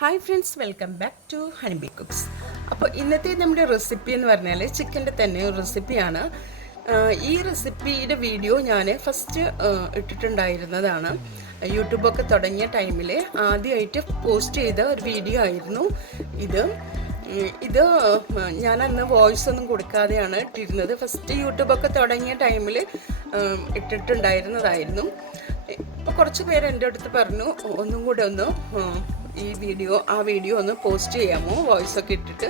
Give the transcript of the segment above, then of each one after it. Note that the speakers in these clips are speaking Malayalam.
Hi friends, welcome back to Honeybee Cooks. അപ്പോൾ ഇന്നത്തെ നമ്മുടെ റെസിപ്പി എന്ന് പറഞ്ഞാൽ ചിക്കൻ്റെ തന്നെ ഒരു റെസിപ്പിയാണ്. ഈ റെസിപ്പിയുടെ വീഡിയോ ഞാൻ ഫസ്റ്റ് ഇട്ടിട്ടുണ്ടായിരുന്നതാണ്. യൂട്യൂബൊക്കെ തുടങ്ങിയ ടൈമിൽ ആദ്യമായിട്ട് പോസ്റ്റ് ചെയ്ത ഒരു വീഡിയോ ആയിരുന്നു ഇത്. ഞാൻ അന്ന് വോയിസ് ഒന്നും കൊടുക്കാതെയാണ് ഇട്ടിരുന്നത്. ഫസ്റ്റ് യൂട്യൂബൊക്കെ തുടങ്ങിയ ടൈമിൽ ഇട്ടിട്ടുണ്ടായിരുന്നതായിരുന്നു. ഇപ്പോൾ കുറച്ച് പേര് എൻ്റെ അടുത്ത് പറഞ്ഞു ഒന്നും കൂടെ ഒന്ന് ആ വീഡിയോ ഒന്ന് പോസ്റ്റ് ചെയ്യാമോ, വോയിസൊക്കെ ഇട്ടിട്ട്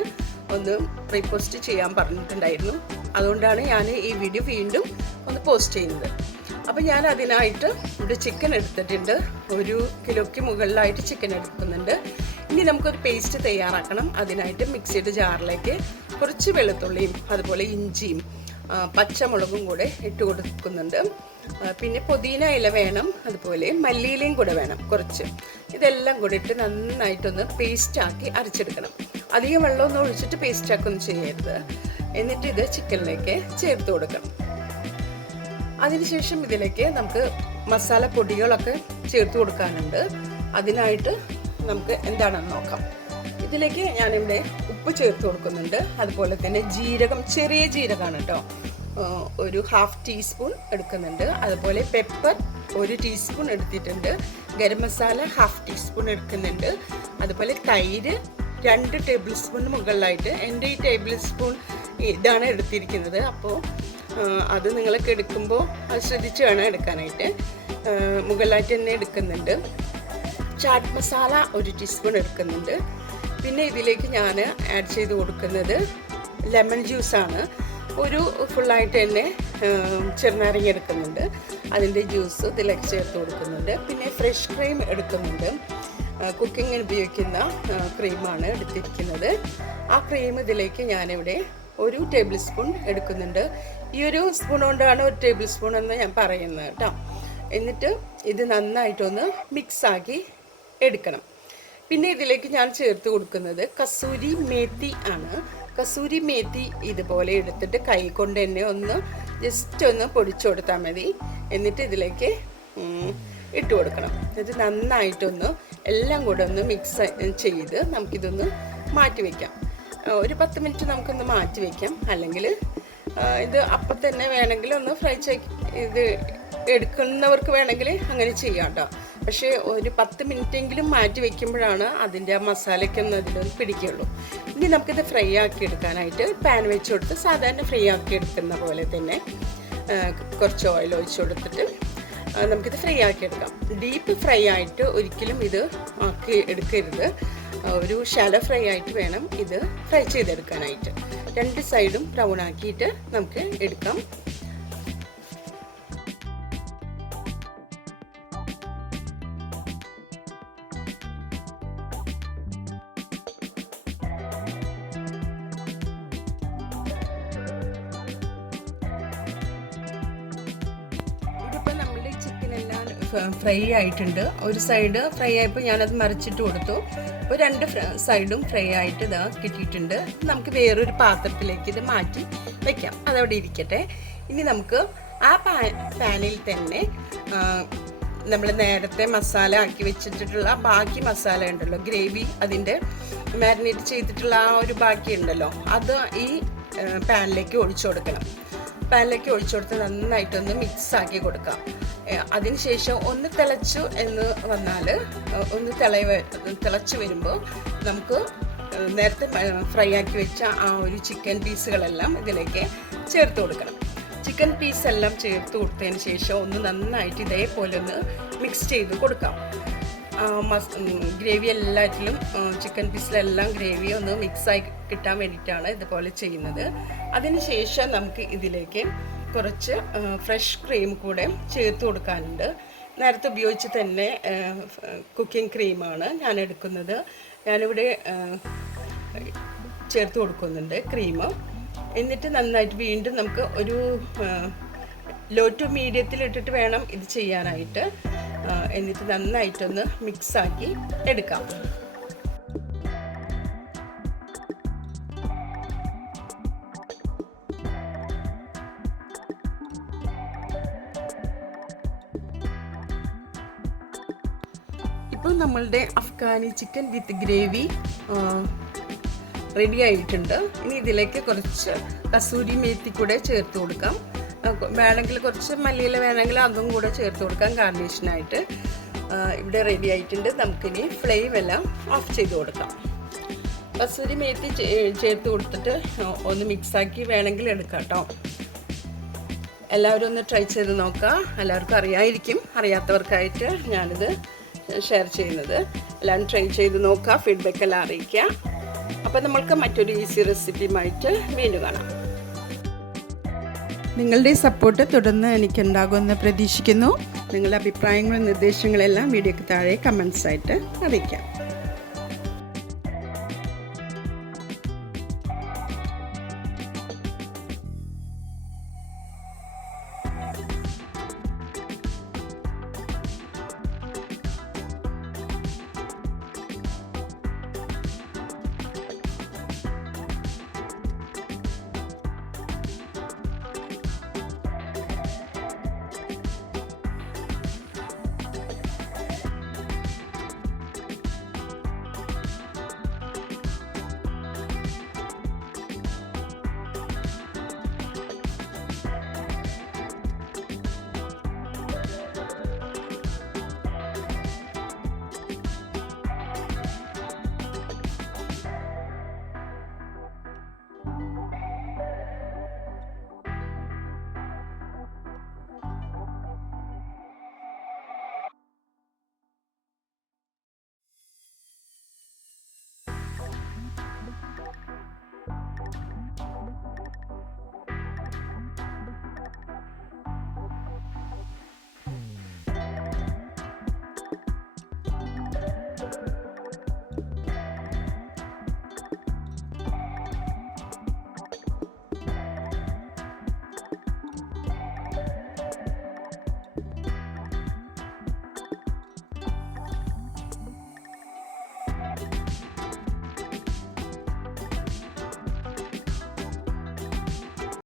ഒന്ന് റീപോസ്റ്റ് ചെയ്യാൻ പറഞ്ഞിട്ടുണ്ടായിരുന്നു. അതുകൊണ്ടാണ് ഞാൻ ഈ വീഡിയോ വീണ്ടും ഒന്ന് പോസ്റ്റ് ചെയ്യുന്നത്. അപ്പോൾ ഞാൻ അതിനായിട്ട് ഇവിടെ ചിക്കൻ എടുത്തിട്ടുണ്ട്. 1 കിലോയ്ക്ക് മുകളിലായിട്ട് ചിക്കൻ എടുക്കുന്നുണ്ട്. ഇനി നമുക്കൊരു പേസ്റ്റ് തയ്യാറാക്കണം. അതിനായിട്ട് മിക്സിയുടെ ജാറിലേക്ക് കുറച്ച് വെളുത്തുള്ളിയും അതുപോലെ ഇഞ്ചിയും പച്ചമുളകും കൂടെ ഇട്ട് കൊടുക്കുന്നുണ്ട്. പിന്നെ പുതിന ഇല വേണം, അതുപോലെ മല്ലിയിലയും കൂടെ വേണം കുറച്ച്. ഇതെല്ലാം കൂടി ഇട്ട് നന്നായിട്ടൊന്ന് പേസ്റ്റാക്കി അരച്ചെടുക്കണം. അധികം വെള്ളമൊന്നും ഒഴിച്ചിട്ട് പേസ്റ്റാക്കൊന്നും ചെയ്യരുത്. എന്നിട്ട് ഇത് ചിക്കനിലേക്ക് ചേർത്ത് കൊടുക്കണം. അതിനുശേഷം ഇതിലേക്ക് നമുക്ക് മസാല പൊടികളൊക്കെ ചേർത്ത് കൊടുക്കാനുണ്ട്. അതിനായിട്ട് നമുക്ക് എന്താണെന്ന് നോക്കാം. ഇതിലേക്ക് ഞാനിവിടെ ഉപ്പ് ചേർത്ത് കൊടുക്കുന്നുണ്ട്. അതുപോലെ തന്നെ ജീരകം, ചെറിയ ജീരകമാണ് കേട്ടോ, ഒരു 1/2 ടീസ്പൂൺ എടുക്കുന്നുണ്ട്. അതുപോലെ പെപ്പർ 1 ടീസ്പൂൺ എടുത്തിട്ടുണ്ട്. ഗരം മസാല 1/2 ടീസ്പൂൺ എടുക്കുന്നുണ്ട്. അതുപോലെ തൈര് 2 ടേബിൾ സ്പൂൺ മുകളിലായിട്ട്. എൻ്റെ ഈ ടേബിൾ സ്പൂൺ ഇതാണ് എടുത്തിരിക്കുന്നത്. അപ്പോൾ അത് നിങ്ങൾക്ക് എടുക്കുമ്പോൾ അത് ശ്രദ്ധിച്ച് വേണം എടുക്കാനായിട്ട്. മുകളിലായിട്ട് തന്നെ എടുക്കുന്നുണ്ട്. ചാറ്റ് മസാല 1 ടീസ്പൂൺ എടുക്കുന്നുണ്ട്. പിന്നെ ഇതിലേക്ക് ഞാൻ ആഡ് ചെയ്ത് കൊടുക്കുന്നത് ലെമൺ ജ്യൂസാണ്. ഒരു ഫുള്ളായിട്ട് തന്നെ ചെറുനാരങ്ങ എടുക്കുന്നുണ്ട്. അതിൻ്റെ ജ്യൂസ് ഇതിലേക്ക് ചേർത്ത് കൊടുക്കുന്നുണ്ട്. പിന്നെ ഫ്രഷ് ക്രീം എടുക്കുന്നുണ്ട്. കുക്കിങ്ങിന് ഉപയോഗിക്കുന്ന ക്രീമാണ് എടുത്തിരിക്കുന്നത്. ആ ക്രീം ഇതിലേക്ക് ഞാനിവിടെ 1 ടേബിൾ സ്പൂൺ എടുക്കുന്നുണ്ട്. ഈ ഒരു സ്പൂൺ കൊണ്ടാണ് 1 ടേബിൾ സ്പൂൺ എന്ന് ഞാൻ പറയുന്നത് കേട്ടോ. എന്നിട്ട് ഇത് നന്നായിട്ടൊന്ന് മിക്സാക്കി എടുക്കണം. പിന്നെ ഇതിലേക്ക് ഞാൻ ചേർത്ത് കൊടുക്കുന്നത് കസൂരി മേത്തി ആണ്. കസൂരി മേത്തി ഇതുപോലെ എടുത്തിട്ട് കൈ കൊണ്ട് തന്നെ ജസ്റ്റ് ഒന്ന് പൊടിച്ചു കൊടുത്താൽ മതി. എന്നിട്ട് ഇതിലേക്ക് ഇട്ട് കൊടുക്കണം. ഇത് നന്നായിട്ടൊന്ന് എല്ലാം കൂടെ ഒന്ന് മിക്സ് ചെയ്ത് നമുക്കിതൊന്ന് മാറ്റി വയ്ക്കാം. ഒരു 10 മിനിറ്റ് നമുക്കൊന്ന് മാറ്റി വയ്ക്കാം. അല്ലെങ്കിൽ ഇത് അപ്പം തന്നെ വേണമെങ്കിൽ ഒന്ന് ഫ്രൈ ഇത് എടുക്കുന്നവർക്ക് വേണമെങ്കിൽ അങ്ങനെ ചെയ്യാം കേട്ടോ. പക്ഷേ ഒരു 10 മിനിറ്റെങ്കിലും മാറ്റി വയ്ക്കുമ്പോഴാണ് അതിൻ്റെ ആ മസാലയ്ക്കൊന്നും അതിലൊന്ന് പിടിക്കുള്ളൂ. ഇനി നമുക്കിത് ഫ്രൈ ആക്കി എടുക്കാനായിട്ട് പാൻ വെച്ച് കൊടുത്ത് സാധാരണ ഫ്രൈ ആക്കി എടുക്കുന്ന പോലെ തന്നെ കുറച്ച് ഓയിൽ ഒഴിച്ച് കൊടുത്തിട്ട് നമുക്കിത് ഫ്രൈ ആക്കി എടുക്കാം. ഡീപ്പ് ഫ്രൈ ആയിട്ട് ഒരിക്കലും ഇത് ആക്കി എടുക്കരുത്. ഒരു ഷാലോ ഫ്രൈ ആയിട്ട് വേണം ഇത് ഫ്രൈ ചെയ്തെടുക്കാനായിട്ട്. 2 സൈഡും ബ്രൗൺ ആക്കിയിട്ട് നമുക്ക് എടുക്കാം. ഫ്രൈ ആയിട്ടുണ്ട്. ഒരു സൈഡ് ഫ്രൈ ആയപ്പോൾ ഞാനത് മറിച്ചിട്ട് കൊടുത്തു. ഒരു 2 സൈഡും ഫ്രൈ ആയിട്ട് ഇതാ കിട്ടിയിട്ടുണ്ട്. നമുക്ക് വേറൊരു പാത്രത്തിലേക്ക് ഇത് മാറ്റി വയ്ക്കാം. അതവിടെ ഇരിക്കട്ടെ. ഇനി നമുക്ക് ആ പാനിൽ തന്നെ നമ്മൾ നേരത്തെ മസാല ആക്കി വെച്ചിട്ടുള്ള ബാക്കി മസാല ഉണ്ടല്ലോ, ഗ്രേവി, അതിൻ്റെ മാരിനേറ്റ് ചെയ്തിട്ടുള്ള ആ ഒരു ബാക്കി ഉണ്ടല്ലോ, അത് ഈ പാനിലേക്ക് ഒഴിച്ചു കൊടുക്കണം. പാനിലേക്ക് ഒഴിച്ചു കൊടുത്ത് നന്നായിട്ടൊന്ന് മിക്സാക്കി കൊടുക്കാം. അതിനുശേഷം ഒന്ന് തിളച്ചു എന്ന് വന്നാൽ ഒന്ന് തിളച്ച് വരുമ്പോൾ നമുക്ക് നേരത്തെ ഫ്രൈ ആക്കി വെച്ച ആ ഒരു ചിക്കൻ പീസുകളെല്ലാം ഇതിലേക്ക് ചേർത്ത് കൊടുക്കണം. ചിക്കൻ പീസെല്ലാം ചേർത്ത് കൊടുത്തതിന് ശേഷം ഒന്ന് നന്നായിട്ട് ഇതേപോലെ ഒന്ന് മിക്സ് ചെയ്ത് കൊടുക്കാം. ഗ്രേവി എല്ലാറ്റിലും ചിക്കൻ പീസിലെല്ലാം ഗ്രേവി ഒന്ന് മിക്സായി കിട്ടാൻ വേണ്ടിയിട്ടാണ് ഇതുപോലെ ചെയ്യുന്നത്. അതിനുശേഷം നമുക്ക് ഇതിലേക്ക് കുറച്ച് ഫ്രഷ് ക്രീം കൂടെ ചേർത്ത് കൊടുക്കാനുണ്ട്. നേരത്തെ ഉപയോഗിച്ച് തന്നെ കുക്കിംഗ് ക്രീമാണ് ഞാൻ എടുക്കുന്നത്. ഞാനിവിടെ ചേർത്ത് കൊടുക്കുന്നുണ്ട് ക്രീം. എന്നിട്ട് നന്നായിട്ട് വീണ്ടും നമുക്ക് ഒരു ലോ ടു മീഡിയത്തിൽ ഇട്ടിട്ട് വേണം ഇത് ചെയ്യാനായിട്ട്. എന്നിട്ട് നന്നായിട്ടൊന്ന് മിക്സാക്കി എടുക്കാം. ഇപ്പോൾ നമ്മളുടെ അഫ്ഗാനി ചിക്കൻ വിത്ത് ഗ്രേവി റെഡി ആയിട്ടുണ്ട്. ഇനി ഇതിലേക്ക് കുറച്ച് കസൂരി മേത്തി കൂടെ ചേർത്ത് കൊടുക്കാം. വേണമെങ്കിൽ കുറച്ച് മല്ലിയില വേണമെങ്കിൽ അതും കൂടെ ചേർത്ത് കൊടുക്കാം ഗാർണിഷിനായിട്ട്. ഇവിടെ റെഡി ആയിട്ടുണ്ട്. നമുക്കിനി ഫ്ലെയിം എല്ലാം ഓഫ് ചെയ്ത് കൊടുക്കാം. കസൂരി മേത്തി ചേർത്ത് കൊടുത്തിട്ട് ഒന്ന് മിക്സാക്കി വേണമെങ്കിൽ എടുക്കാം കേട്ടോ. എല്ലാവരും ഒന്ന് ട്രൈ ചെയ്ത് നോക്കുക. എല്ലാവർക്കും അറിയാമായിരിക്കും, അറിയാത്തവർക്കായിട്ട് ഞാനിത് ഷെയർ ചെയ്യുന്നത്. എല്ലാവരും ട്രൈ ചെയ്ത് നോക്കുക, ഫീഡ്ബാക്ക് എല്ലാം അറിയിക്കുക. അപ്പോൾ നമ്മൾക്ക് മറ്റൊരു ഈസി റെസിപ്പിയുമായിട്ട് വീണ്ടും കാണാം. നിങ്ങളുടെ സപ്പോർട്ട് തുടർന്ന് എനിക്കുണ്ടാകുമെന്ന് പ്രതീക്ഷിക്കുന്നു. നിങ്ങളുടെ അഭിപ്രായങ്ങളും നിർദ്ദേശങ്ങളെല്ലാം വീഡിയോയ്ക്ക് താഴെ കമൻസായിട്ട് അറിയിക്കാം.